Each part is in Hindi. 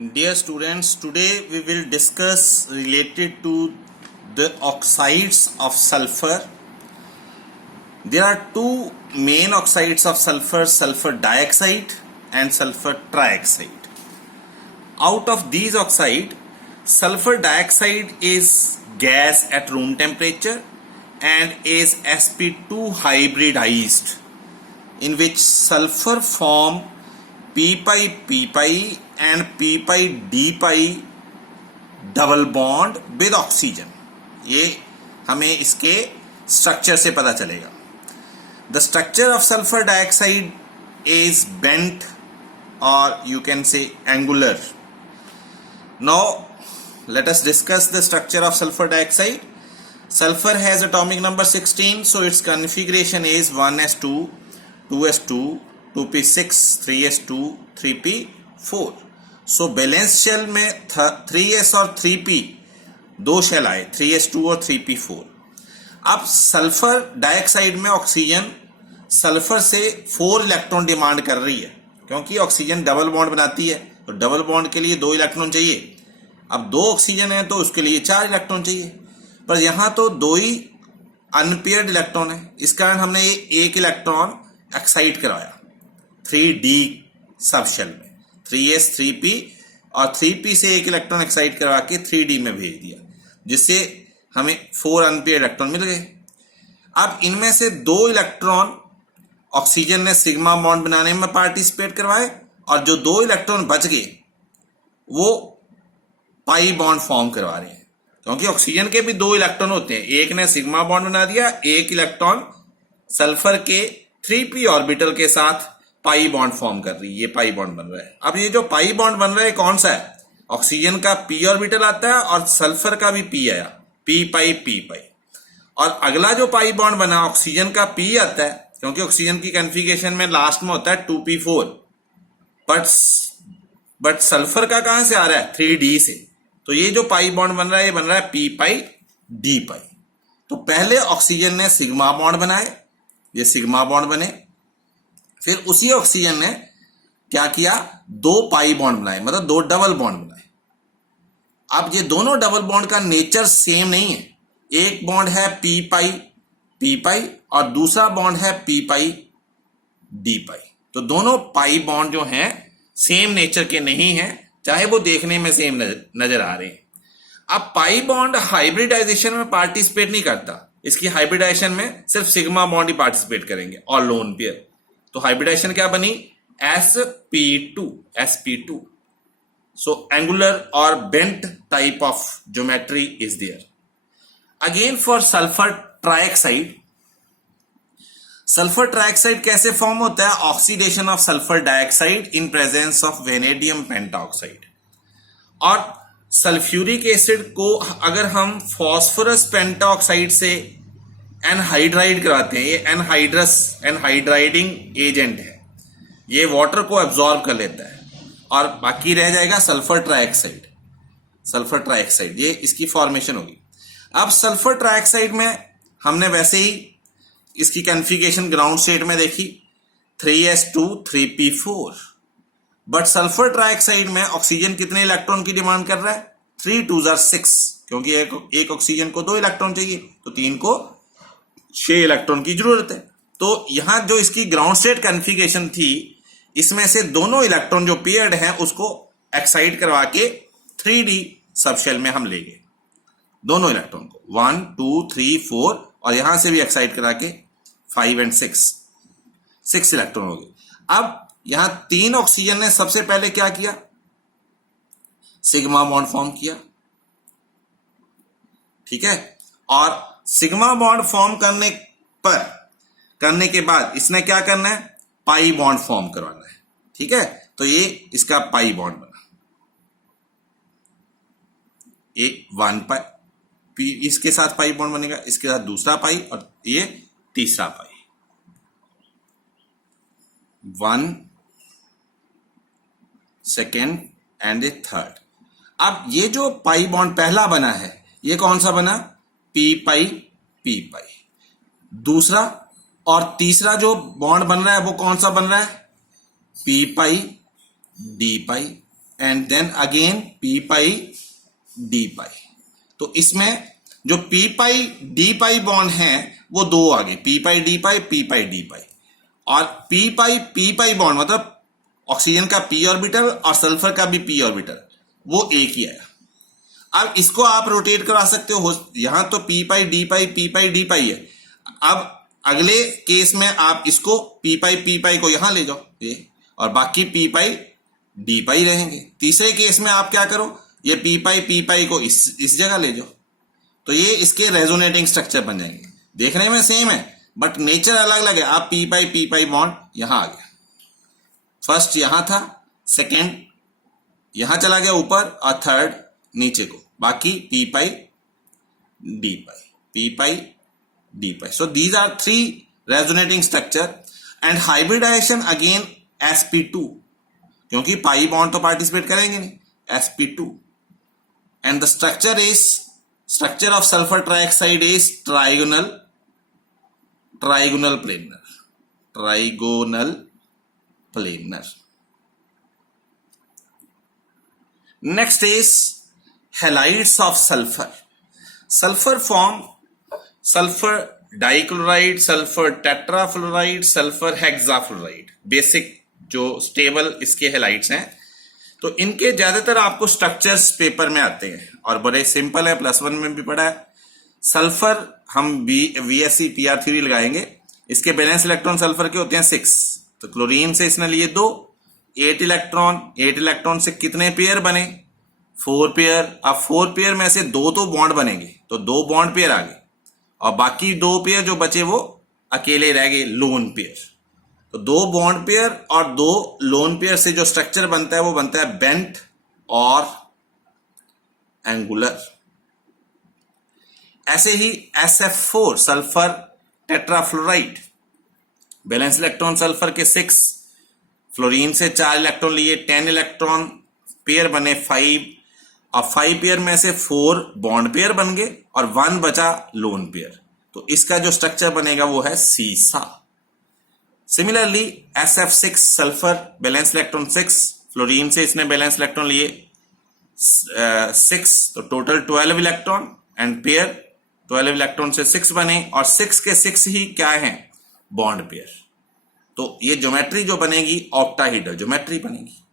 Dear students, today we will discuss related to the oxides of sulfur. There are two main oxides of sulfur, sulfur dioxide and sulfur trioxide. Out of these oxide, sulfur dioxide is gas at room temperature and is sp2 hybridized, in which sulfur form p pi p pi and p pi d pi double bond with oxygen. ये हमें इसके स्ट्रक्चर से पता चलेगा. The structure of sulphur dioxide is bent और you can say angular. Now let us discuss the structure of sulfur dioxide. Sulfur has atomic number 16, so its configuration is 1s2, 2s2, 2p6, 3s2, 3p4. So balance shell में 3s और 3p दो शेल आए, 3s2 और 3p4. अब सल्फर डाइऑक्साइड में ऑक्सीजन सल्फर से 4 इलेक्ट्रॉन डिमांड कर रही है, क्योंकि ऑक्सीजन डबल बॉन्ड बनाती है, तो डबल बॉन्ड के लिए 2 इलेक्ट्रॉन चाहिए. अब 2 ऑक्सीजन है तो उसके लिए 4 इलेक्ट्रॉन चाहिए, पर यहां तो 2 ही अनपेयर्ड इलेक्ट्रॉन है. इस कारण हमने ये 1 इलेक्ट्रॉन एक्साइट करवाया 3d सब शेल में, 3s 3p और 3p से 1 इलेक्ट्रॉन एक्साइट करवा के 3d में भेज दिया, जिससे हमें 4 अनपेयर्ड इलेक्ट्रॉन मिल गए. अब इनमें से 2 इलेक्ट्रॉन ऑक्सीजन ने सिग्मा बॉन्ड बनाने में पार्टिसिपेट करवाए, और जो 2 इलेक्ट्रॉन बच गए वो पाई बॉन्ड फॉर्म करवा रहे हैं, क्योंकि ऑक्सीजन के भी 2 इलेक्ट्रॉन होते हैं. एक ने सिग्मा बॉन्ड बना दिया, 1 इलेक्ट्रॉन सल्फर के 3p ऑर्बिटल के साथ पाई बॉन्ड फॉर्म कर रही है. ये पाई बॉन्ड बन रहा है. अब ये जो पाई बॉन्ड बन रहा है कौन सा है? ऑक्सीजन का p ऑर्बिटल आता है और सल्फर का भी p आया, p पाई p पाई. और अगला जो पाई बॉन्ड बना ऑक्सीजन का p आता है, क्योंकि ऑक्सीजन की कॉन्फ़िगरेशन में लास्ट में होता है 2p4, बट सल्फर का कहां से आ रहा है? 3d से. तो ये जो पाई बॉन्ड बन रहा है ये बन रहा है p पाई d पाई. तो पहले ऑक्सीजन ने सिग्मा बॉन्ड बनाए, ये सिग्मा बॉन्ड बने. फिर उसी ऑक्सीजन ने क्या किया? 2 पाई बॉन्ड बनाए, मतलब 2 डबल बॉन्ड बनाए. अब ये दोनों डबल बॉन्ड का नेचर सेम नहीं है. एक बॉन्ड है p पाई और दूसरा बॉन्ड है p पाई d पाई. तो दोनों पाई बॉन्ड जो हैं सेम नेचर के नहीं हैं, चाहे वो देखने में सेम नजर आ रहे हैं. अब पाई बॉन्ड हाइब्रिडाइजेशन में पार्टिसिपेट नहीं करता. इसकी हाइब्रिडाइजेशन में सिर्फ सिग्मा बॉन्ड ही पार्टिसिपेट करेंगे और लोन पेयर. तो हाइब्रिडाइजेशन क्या बनी? sp2. सो एंगुलर और bent type of geometry is there. Again for sulphur trioxide. Sulphur trioxide कैसे फॉर्म होता है? Oxidation of sulphur dioxide in presence of vanadium pentoxide. और सल्फ्यूरिक एसिड को अगर हम फॉस्फोरस पेंटाऑक्साइड से एनहाइड्राइड कराते हैं, ये एनहाइड्राइडिंग एजेंट है, ये वाटर को एब्जॉर्ब कर लेता है और बाकी रह जाएगा सल्फर ट्राइऑक्साइड. ये इसकी फॉर्मेशन होगी. अब सल्फर ट्राइऑक्साइड में हमने वैसे ही इसकी कॉन्फ़िगरेशन ग्राउंड स्टेट में देखी, 3s2 3p4. But sulphur trioxide में ऑक्सीजन कितने इलेक्ट्रॉन की डिमांड कर रहा है? 3 2 6, क्योंकि एक ऑक्सीजन को 2 इलेक्ट्रॉन चाहिए, तो 3 को 6 इलेक्ट्रॉन की जरूरत है. तो यहां जो इसकी ग्राउंड स्टेट कॉन्फ़िगरेशन थी, इसमें से दोनों इलेक्ट्रॉन जो पेयर्ड हैं उसको एक्साइट करवा के 3d सबशेल में हम ले गए, दोनों इलेक्ट्रॉन को 1 2 3 4, और यहां से भी एक्साइट करा के 5 और 6 इलेक्ट्रॉन हो गए. अब यहां 3 ऑक्सीजन ने सबसे पहले क्या किया? सिग्मा बॉन्ड फॉर्म किया, ठीक है. और सिग्मा बॉन्ड फॉर्म करने के बाद इसने क्या करना है? पाई बॉन्ड फॉर्म करवाना है, ठीक है. तो ये इसका पाई बॉन्ड बना, एक 1 पाई, इसके साथ पाई बॉन्ड बनेगा, इसके साथ दूसरा पाई और ये तीसरा पाई, 1 सेकेंड एंड ए थर्ड. अब ये जो पाई बॉन्ड पहला बना है ये कौन सा बना? p पाई p पाई. दूसरा और तीसरा जो बॉन्ड बन रहा है वो कौन सा बन रहा है? p pi d pi. And then again P pi D pi. तो इसमें जो P pi D pi bond है वो दो आ गए, P pi D pi, P pi D pi. और पी पाई बॉन्ड मतलब ऑक्सीजन का पी ऑर्बिटल और सल्फर का भी पी ऑर्बिटल, वो एक ही आया। अब इसको आप रोटेट करा सकते हो, यहां तो पी पाई डी पाई है। अब अगले केस में आप इसको पी पाई को यहां ले जाओ ये, और बाकी पी पाई डी पाई रहेंगे। तीसरे केस में आप क्या करो, ये पी पाई को इस जगह ले जाओ, तो ये इसके रेजोनेटिंग स्ट्रक्चर बन जाएंगे। देखने में सेम है बट नेचर अलग अलग है। आप पी पाई बॉन्ड यहां आ गया, फर्स्ट यहां था, सेकेंड यहां चला गया ऊपर, और थर्ड नीचे को, बाकी P pi D pi. So these are three resonating structure and hybridization again sp2, क्योंकि पाई बॉन्ड तो पार्टिसिपेट करेंगे नहीं, sp2, and the structure of sulfur trioxide is trigonal planar. Next is halides of sulfur. Sulfur form sulfur dichloride, sulphur tetrafluoride, sulphur hexafluoride, basic जो स्टेबल इसके हैलाइड्स हैं। तो इनके ज्यादातर आपको स्ट्रक्चर्स पेपर में आते हैं और बड़े सिंपल है, +1 में भी पढ़ा है। सल्फर हम VSE PR3 लगाएंगे, इसके बैलेंस इलेक्ट्रॉन सल्फर के होते हैं 6, तो क्लोरीन से इसने लिए 2, 8 इलेक्ट्रॉन से कितने पेयर बने, 4 पेयर। अब 4 पेयर में से 2 तो बॉन्ड बनेंगे, तो 2 बॉन्ड पेयर आ गए, और बाकी 2 पेयर जो बचे वो अकेले रह गए, लोन पेयर। तो 2 बॉन्ड पेयर और 2 लोन पेयर से जो स्ट्रक्चर बनता है वो बनता है बेंट और एंगुलर। ऐसे ही SF4 sulphur tetrafluoride, balance electron sulphur के 6, फ्लोरीन से 4 इलेक्ट्रॉन लिए, 10 इलेक्ट्रॉन पेयर बने 5, और 5 पेयर में से 4 बॉन्ड पेयर बन गए और 1 बचा लोन पेयर। तो इसका जो स्ट्रक्चर बनेगा वो है सीसा। Similarly SF6 sulphur, balance electron 6, fluorine से इसने बैलेंस इलेक्ट्रॉन लिए 6, तो total 12 electron, and pair 12 electron से 6 बने, और 6 के 6 ही क्या है, बॉन्ड पेयर। तो ये ज्योमेट्री जो बनेगी ऑक्टाहेड्रल ज्योमेट्री बनेगी।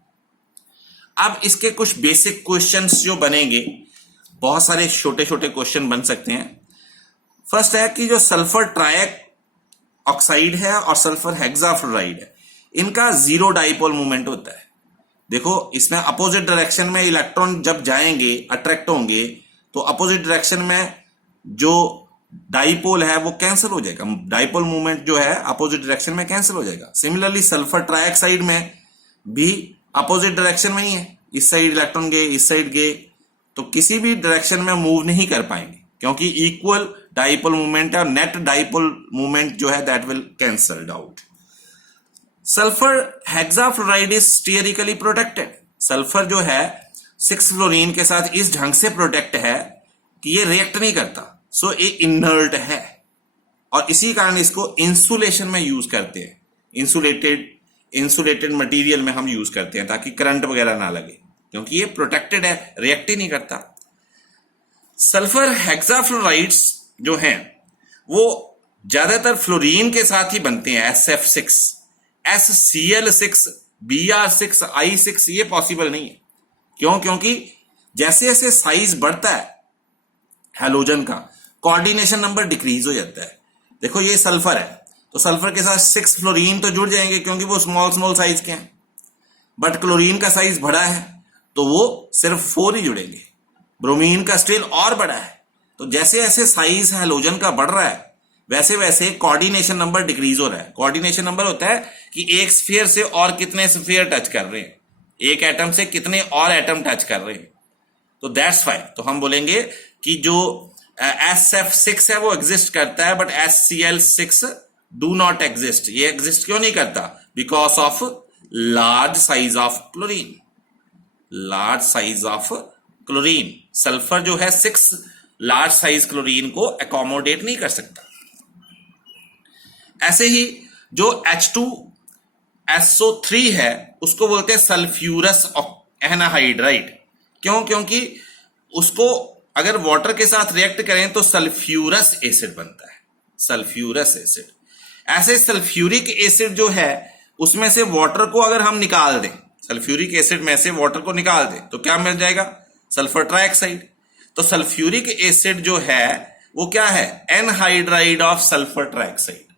अब इसके कुछ बेसिक क्वेश्चंस जो बनेंगे, बहुत सारे छोटे छोटे क्वेश्चन बन सकते हैं। फर्स्ट है कि जो सल्फर ट्राइक ऑक्साइड है और सल्फर हेक्साफ्लोराइड है, इनका 0 डाइपोल मूवमेंट होता है। देखो इसमें अपोजिट डायरेक्शन में इलेक्ट्रॉन जब जाएंगे, अट्रैक्ट होंगे, तो अपोजिट डायरेक्शन में जो डाइपोल है वो कैंसिल हो जाएगा, डाइपोल मूवमेंट जो है अपोजिट डायरेक्शन में कैंसिल हो जाएगा। सिमिलरली सल्फर ट्राइऑक्साइड में भी अपोजिट डायरेक्शन में ही है, इस साइड इलेक्ट्रॉन गए, इस साइड गए, तो किसी भी डायरेक्शन में मूव नहीं कर पाएंगे, क्योंकि इक्वल डाइपोल मूवमेंट है, और नेट डाइपोल मूवमेंट जो है that will cancelled out. Sulphur hexafluoride is sterically protected. Sulphur जो है 6 फ्लोरीन के साथ इस ढंग से प्रोटेक्ट है कि ये रिएक्ट नहीं करता, सो ये इनर्ट है, और इसी कारण इसको इंसुलेशन में यूज करते हैं। इंसुलेटेड मटेरियल में हम यूज करते हैं ताकि करंट वगैरह ना लगे, क्योंकि ये प्रोटेक्टेड है, रिएक्ट ही नहीं करता। सल्फर हेक्साफ्लोराइड्स जो हैं वो ज्यादातर फ्लोरीन के साथ ही बनते हैं, SF6, SCl6, Br6, I6 ये पॉसिबल नहीं है। क्यों? क्योंकि जैसे जैसे साइज बढ़ता है हैलोजन का, कोऑर्डिनेशन नंबर डिक्रीज हो जाता है। देखो ये सल्फर है, तो सल्फर के साथ 6 फ्लोरीन तो जुड़ जाएंगे क्योंकि वो स्मॉल साइज के हैं, बट क्लोरीन का साइज बड़ा है तो वो सिर्फ 4 ही जुड़ेंगे। ब्रोमीन का स्टिल और बड़ा है, तो जैसे जैसे साइज हैलोजन का बढ़ रहा है वैसे वैसे कोऑर्डिनेशन नंबर डिक्रीज हो रहा है। कोऑर्डिनेशन नंबर होता है कि एक स्फीयर से और कितने स्फीयर टच कर रहे हैं, एक एटम से कितने और एटम टच कर रहे हैं, तो दैट्स वाई। तो हम बोलेंगे कि जो SF6 है वो एग्जिस्ट करता है, but SCl6 do not exist. ये एग्जिस्ट क्यों नहीं करता? Because of large size of chlorine. Large size of chlorine, sulphur जो है 6 लार्ज साइज क्लोरीन को अकोमोडेट नहीं कर सकता। ऐसे ही जो H2SO3 है उसको बोलते हैं सल्फ्यूरस एनहाइड्राइड। क्यों? क्योंकि उसको अगर वाटर के साथ रिएक्ट करें तो सल्फ्यूरस एसिड बनता है, सल्फ्यूरस एसिड। ऐसे सल्फ्यूरिक एसिड जो है उसमें से वाटर को अगर हम निकाल दें, सल्फ्यूरिक एसिड में से वाटर को निकाल दें तो क्या मिल जाएगा? Sulphur trioxide. तो सल्फ्यूरिक एसिड जो है वो क्या है? Anhydride of sulphur trioxide.